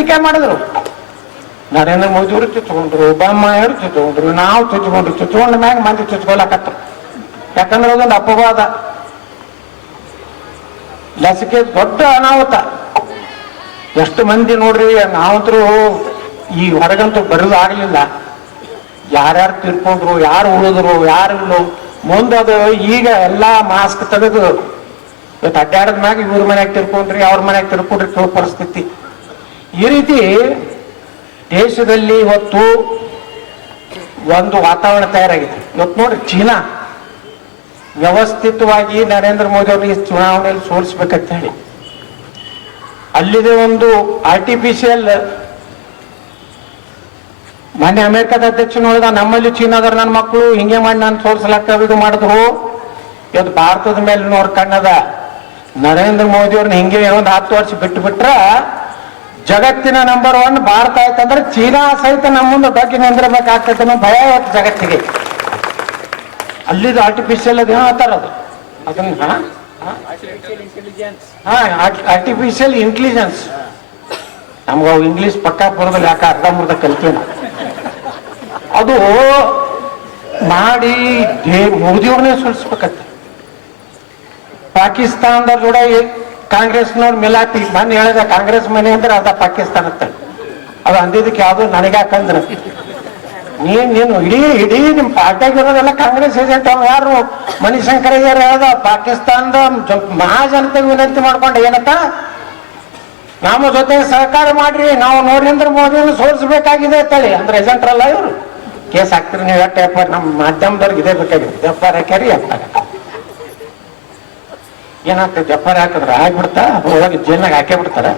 ಟೀಕೆ ಮಾಡಿದ್ರು. ನರೇಂದ್ರ ಮೋದಿ ಅವರು ಚುಚ್ಕೊಂಡ್ರು ಬೊಮ್ಮಾಯಿಯವರು ಚುಚ್ಕೊಂಡ್ರು ನಾವು ಚುಚ್ಕೊಂಡ್ರು ಚುಚ್ಕೊಂಡ ಮ್ಯಾಗ ಮಂದಿ ಚುಚ್ಕೊಳಕತ್ರ ಯಾಕಂದ್ರೆ ಅದೊಂದು ಅಪವಾದ. ಲಸಿಕೆ ದೊಡ್ಡ ಅನಾಹುತ. ಎಷ್ಟು ಮಂದಿ ನೋಡ್ರಿ, ನಾವಂತರೂ ಈ ಹೊರಗಂತೂ ಬರೋದು ಆಗ್ಲಿಲ್ಲ. ಯಾರ್ಯಾರು ತಿರ್ಕೊಂಡ್ರು, ಯಾರು ಉಳಿದ್ರು, ಯಾರು ಮುಂದದು ಈಗ ಎಲ್ಲಾ ಮಾಸ್ಕ್ ತೆಗೆದು ಇವತ್ತು ಅಡ್ಡಾಡದ ಮ್ಯಾಗ ಇವ್ರ ಮನೆಯಾಗ ತಿರ್ಕೊಂಡ್ರಿ, ಅವ್ರ ಮನೆಯಾಗ ತಿರ್ಕೊಂಡ್ರಿ ಪರಿಸ್ಥಿತಿ. ಈ ರೀತಿ ದೇಶದಲ್ಲಿ ಇವತ್ತು ಒಂದು ವಾತಾವರಣ ತಯಾರಾಗಿದೆ. ಇವತ್ತು ನೋಡಿ ಚೀನಾ ವ್ಯವಸ್ಥಿತವಾಗಿ ನರೇಂದ್ರ ಮೋದಿ ಅವರಿಗೆ ಚುನಾವಣೆಯಲ್ಲಿ ಸೋಲಿಸ್ಬೇಕಂತ ಹೇಳಿ. ಅಲ್ಲಿದೆ ಒಂದು ಆರ್ಟಿಫಿಷಿಯಲ್ ಮೊನ್ನೆ ಅಮೆರಿಕದ ಅಧ್ಯಕ್ಷನೊಳಗ ನಮ್ಮಲ್ಲಿ ಚೀನಾದವ್ರ ನನ್ನ ಮಕ್ಕಳು ಹಿಂಗೆ ಮಾಡಿ ನಾನು ಸೋಲ್ಸಲಕ್ಕ ಇದು ಮಾಡಿದ್ರು. ಇವತ್ತು ಭಾರತದ ಮೇಲೆ ನೋಡ್ ಕಣ್ಣದ ನರೇಂದ್ರ ಮೋದಿ ಅವ್ರನ್ನ ಹಿಂಗೆ ಒಂದು ಹತ್ತು ವರ್ಷ ಬಿಟ್ಟು ಬಿಟ್ರ ಜಗತ್ತಿನ ನಂಬರ್ ಒನ್ ಭಾರತ ಆಯ್ತಂದ್ರೆ ಚೀನಾ ಸಹಿತ ನಮ್ಮ ಮುಂದೆ ಬಗ್ಗೆ ನಿಂದಿರಬೇಕಾಗ್ತದೆ ಅನ್ನೋ ಭಯ ಇವತ್ತು ಜಗತ್ತಿಗೆ ಅಲ್ಲಿದು ಆರ್ಟಿಫಿಷಿಯಲ್ ಅದೇನೋ ಅದು ಅದನ್ನ ಹಾ? ಆರ್ಟಿಫಿಷಿಯಲ್ ಇಂಟೆಲಿಜೆನ್ಸ್ ನಮ್ಗೆ ಅವು ಇಂಗ್ಲಿಷ್ ಪಕ್ಕಾ ಬರೋದಿಲ್ಲ ಯಾಕೆ ಅರ್ಧ ಮುರ್ಧ ಕಲ್ತೀವಿ. ಅದು ಮಾಡಿ ಮೋದಿಯವ್ರನ್ನೇ ಸುಳಿಸ್ಬೇಕತ್ತೆ ಪಾಕಿಸ್ತಾನದ ಜೋಡ ಕಾಂಗ್ರೆಸ್ನವ್ರು ಮಿಲಾಟಿ ಮನೆ ಹೇಳಿದ ಕಾಂಗ್ರೆಸ್ ಮನೆ ಅಂದ್ರೆ ಅದ ಪಾಕಿಸ್ತಾನತ್ತ ಅದು ಅಂದಿದ್ದಕ್ಕೆ ಯಾವುದು ನನಗ್ಯಾಕಂದ್ರೆ ನೀನ್, ನೀನು ಇಡೀ ಇಡೀ ನಿಮ್ ಪಾರ್ಟಿಯಾಗ ಇರೋದೆಲ್ಲ ಕಾಂಗ್ರೆಸ್ ಏಜೆಂಟ್ ಅವ್ ಯಾರು? ಮಣಿಶಂಕರಯ್ಯರು ಹೇಳ್ದ, ಪಾಕಿಸ್ತಾನದ ಮಹಾ ಮಹಾಜನತೆಗೆ ವಿನಂತಿ ಮಾಡ್ಕೊಂಡ ಏನತ್ತ ನಮ್ಮ ಜೊತೆ ಸಹಕಾರ ಮಾಡ್ರಿ, ನಾವು ನರೇಂದ್ರ ಮೋದಿಯನ್ನು ಸೋಲಿಸಬೇಕಾಗಿದೆ ಅಂತೇಳಿ. ಅಂದ್ರೆ ಏಜೆಂಟ್ರಲ್ಲ ಇವರು. ಕೇಸ್ ಹಾಕ್ತಿರಿ, ನೀವು ಎಫ್ ನಮ್ಮ ಮಾಧ್ಯಮದವ್ರಿಗೆ ಇದೇ ಬೇಕಾಗಿದೆ. ಎಫ್ ಕ್ಯಾರಿ ಹಾಕ್ಯಾರಿ ಏನಾಗ್ತದೆ? ಎಫ್ ಹಾಕಿದ್ರೆ ಆಗ್ಬಿಡ್ತಾ? ಒಳಗೆ ಜೈಲ್ನಾಗ ಹಾಕೇ ಬಿಡ್ತಾರ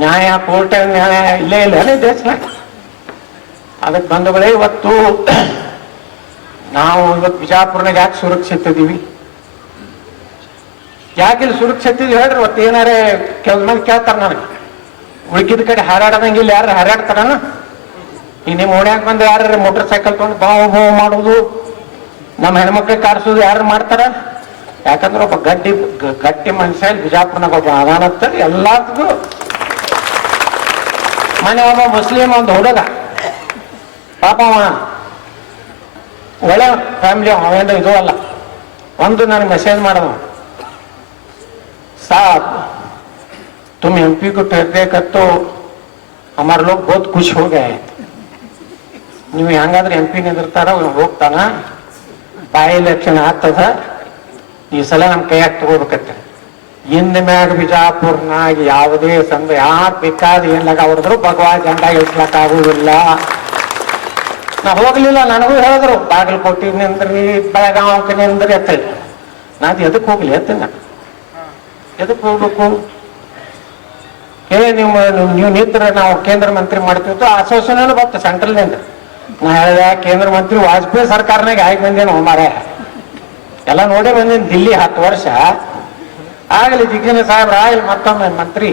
ನ್ಯಾಯ, ಕೋರ್ಟ್, ನ್ಯಾಯ ಇಲ್ಲೇ ಇಲ್ಲ, ಅದೇ ದೇಶನಾಗ ಅದಕ್ಕೆ ಬಂಧುಗಳೇ, ಇವತ್ತು ನಾವು ಇವತ್ತು ಬಿಜಾಪುರ್ನಾಗ ಯಾಕೆ ಸುರಕ್ಷಿತ ಇದೀವಿ ಯಾಕೆ ಇಲ್ಲಿ ಸುರಕ್ಷಿತ ಇದೀವಿ ಹೇಳ್ರಿ, ಇವತ್ತು ಏನಾರೇ ಕೆಲವು ಮಂದಿ ಕೇಳ್ತಾರ ನನಗೆ. ಉಳ್ಕಿದ ಕಡೆ ಹಾರಾಡದಂಗೆ ಇಲ್ಲಿ ಯಾರು ಹಾರಾಡ್ತಾರನ? ಈ ನಿಮ್ಮ ಓಣ್ಯಾಗ ಬಂದು ಯಾರು ಮೋಟರ್ ಸೈಕಲ್ ತೊಗೊಂಡು ಬಾವು ಬಾವು ಮಾಡೋದು? ನಮ್ಮ ಹೆಣ್ಮಕ್ಳಿಗೆ ಕಾರ್ಸೋದು ಯಾರು ಮಾಡ್ತಾರ? ಯಾಕಂದ್ರೆ ಒಬ್ಬ ಗಡ್ಡಿ ಗ- ಗಟ್ಟಿ ಮನುಷ್ಯ ಇಲ್ಲಿ ಬಿಜಾಪುರ್ನಾಗ ಒಬ್ಬ ಅದಾನತ್ತ ಎಲ್ಲಾರ್ಗೂ ಮನೆ ಒಬ್ಬ ಮುಸ್ಲಿಂ ಒಂದು ಹುಡುಗ ಪಾಪ ಅವ ಒಳ್ಳೆ ಫ್ಯಾಮಿಲಿ ಅವೇನು ಇದು ಅಲ್ಲ ಒಂದು ನನಗೆ ಮೆಸೇಜ್ ಮಾಡಿದವ साहब तुम एमपी को ठहरते कर तो हमारे लोग बहुत खुश हो गए हैं ನೀವು ಹೆಂಗಾದ್ರೆ ಎಂ ಪಿ ನಿಂದಿರ್ತಾರ ಹೋಗ್ತಾನ ಬೈ ಎಲೆಕ್ಷನ್ ಆಗ್ತದ ಈ ಸಲ ನಮ್ಮ ಕೈಯಾಗ ತಗೋಬೇಕತ್ತೆ. ಇಂದ ಮ್ಯಾಗ ಬಿಜಾಪುರ್ನಾಗ ಯಾವುದೇ ಸಂದ ಯಾರು ಬೇಕಾದ ಏನ್ಲಾಗ ಹೊಡೆದ್ರು ಭಗವಾನ್ ಜಂಡ ಇಡ್ಲಕ್ ಆಗುದಿಲ್ಲ. ನಾ ಹೋಗ್ಲಿಲ್ಲ, ನನಗೂ ಹೇಳಿದ್ರು, ಬಾಗಲಕೋಟೆ ನಿಂದ್ರಿ ಬೆಳಗಾವಕ್ಕೆ ನಿಂದ್ರಿ ಹೇಳಿ ನಾದ್ ಎದಕ್ಕೆ ಹೋಗ್ಲಿ ಅಂತ ನಾ ಎದಕ್ಕೆ ಹೋಗ್ಬೇಕು? ಏ ನೀವು ನೀವು ನಿಂತ್ರ ನಾವು ಕೇಂದ್ರ ಮಂತ್ರಿ ಮಾಡ್ತೀವಿ ಆಶ್ವಾಸನೆ ಸೆಂಟ್ರಲ್ ಸೆಂಟ್ರಲ್ನಿಂದ. ನಾ ಹೇಳಿದೆ, ಕೇಂದ್ರ ಮಂತ್ರಿ ವಾಜಪೇಯಿ ಸರ್ಕಾರನಾಗ ಆಗಿ ಬಂದೇನು ಮಾರಾಯ ಎಲ್ಲ ನೋಡಿ ಬಂದಿನ, ದಿಲ್ಲಿ ಹತ್ತು ವರ್ಷ. ಆಗಲಿ ದಿಗ್ಗನ ಸಾಹೇಬ್ ಆಗಲಿ ಮತ್ತೊಮ್ಮೆ ಮಂತ್ರಿ.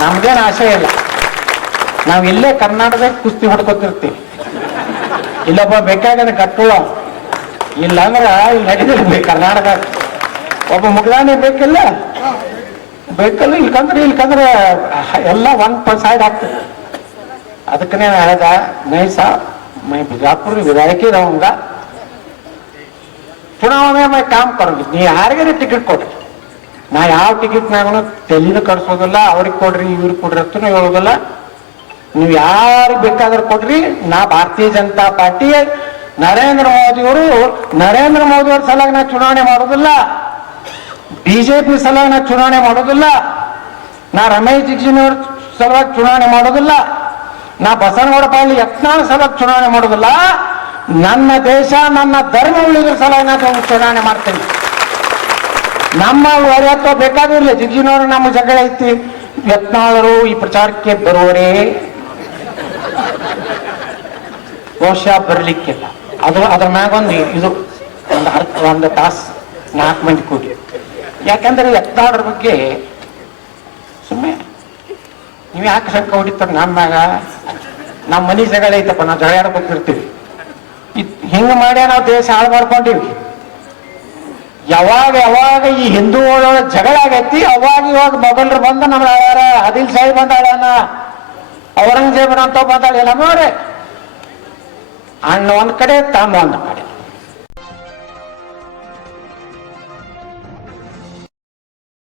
ನಮ್ದೇನು ಆಸೆ ಇಲ್ಲ. ನಾವು ಇಲ್ಲೇ ಕರ್ನಾಟಕದಾಗ ಕುಸ್ತಿ ಹೊಡ್ಕೊತಿರ್ತೀವಿ. ಇಲ್ಲೊಬ್ಬ ಬೇಕಾಗನ ಕಟ್ಟೋಳ ಇಲ್ಲ ಅಂದ್ರೆ ಇಲ್ಲಿ ನಡೀತಿರ್ಬೇಕು ಕರ್ನಾಟಕ ಒಬ್ಬ ಮುಗ್ದಾನೆ ಬೇಕಿಲ್ಲ? ಬೇಕಲ್ಲ, ಇಲ್ಲಿ ಕಂದ್ರೆ ಇಲ್ಲಿ ಕಂದ್ರೆ ಎಲ್ಲ ಒನ್ ಸೈಡ್ ಆಗ್ತದೆ ಅದಕ್ಕನೇ ಹೇಳ್ದ ಮೈ ಸಾ ಮೈ ಬಿಜಾಪುರ ವಿಧಾಯಕಿ ರವಂಗ ಚುನಾವಣೆ ಮೇಲೆ ಕಾಮ್ ಕರೋದು. ನೀ ಯಾರಿಗಾರ ಟಿಕೆಟ್ ಕೊಡ್ರಿ ನಾ ಯಾವ ಟಿಕೆಟ್ ನಾನು ತೆಲಿನ ಕಟ್ಸೋದಿಲ್ಲ ಅವ್ರಿಗೆ ಕೊಡ್ರಿ, ಇವ್ರಿಗೆ ಕೊಡ್ರಿ ಅಂತ ಹೇಳೋದಿಲ್ಲ. ನೀವು ಯಾರಿಗೆ ಬೇಕಾದ್ರೂ ಕೊಡ್ರಿ. ನಾ ಭಾರತೀಯ ಜನತಾ ಪಾರ್ಟಿ ನರೇಂದ್ರ ಮೋದಿಯವರು, ನರೇಂದ್ರ ಮೋದಿ ಅವ್ರ ನಾ ಚುನಾವಣೆ ಮಾಡೋದಿಲ್ಲ. ಬಿಜೆಪಿ ಸಲಾಗಿ ನಾ ಚುನಾವಣೆ ಮಾಡೋದಿಲ್ಲ. ನಾ ರಮೇಶ್ ಜಿಗ್ಜಿನವ್ರ ಸಲುವಾಗಿ ಚುನಾವಣೆ ಮಾಡೋದಿಲ್ಲ. ನಾ ಬಸನಗೌಡ ಪಾಳಿ ಯತ್ನಾಳ ಸಲುವಾಗಿ ಚುನಾವಣೆ ಮಾಡೋದಿಲ್ಲ. ನನ್ನ ದೇಶ, ನನ್ನ ಧರ್ಮ ಉಳಿದ್ರ ಸಲ ನಾನು ಚುನಾವಣೆ ಮಾಡ್ತೀನಿ. ನಮ್ಮ ವೈರತ್ವ ಬೇಕಾದಿರಲಿಲ್ಲ ಜಿಗ್ಜಿನವರು ನಮ್ಮ ಜಗಳ ಐತಿ. ಯತ್ನಾಳರು ಈ ಪ್ರಚಾರಕ್ಕೆ ಬರುವರೇ. ಬಹುಶಃ ಬರಲಿಕ್ಕಿಲ್ಲ. ಅದು ಅದ್ರ ಮ್ಯಾಗೊಂದು ಇದು, ಒಂದು ಅರ್ಥ, ಒಂದು ತಾಸ್, ನಾಲ್ಕು ಮಂದಿ ಕೂಡಿ. ಯಾಕಂದ್ರೆ ಯತ್ನಾಳರ ಬಗ್ಗೆ ಸುಮ್ಮನೆ ನೀವು ಯಾಕೆ ಶಂಕ ಹೊಡಿತಾರ? ನಮ್ಮ ಮ್ಯಾಗ ನಮ್ಮ ಮನೆ ಜಗಳ ಐತಪ್ಪ, ನಾವು ಜಗಳ ಆಡ್ಕೊತಿರ್ತೀವಿ ಹಿಂಗ ಮಾಡ್ಯ ನಾವು ದೇಶ ಹಾಳು ಮಾಡ್ಕೊಂಡಿವಿ. ಯಾವಾಗ ಯಾವಾಗ ಈ ಹಿಂದೂ ಹಿಂದೂಗಳ ಜಗಳ ಆಗೈತಿ, ಅವಾಗ ಇವಾಗ ಮೊಘಲ್ರು ಬಂದು ನಮ್ಮ ಆಳ್ಯಾರ ಆದಿಲ್ ಸಾಹೇಬ್ ಬಂದ ಆಳ್ಯಾನ ಔರಂಗಜೇಬನಂತ ಬಂದಾಳಿಲ್ಲ ಅವ್ರೆ ಅಣ್ಣ ಒಂದ್ ಕಡೆ, ತಮ್ಮ ಒಂದ್ ಕಡೆ.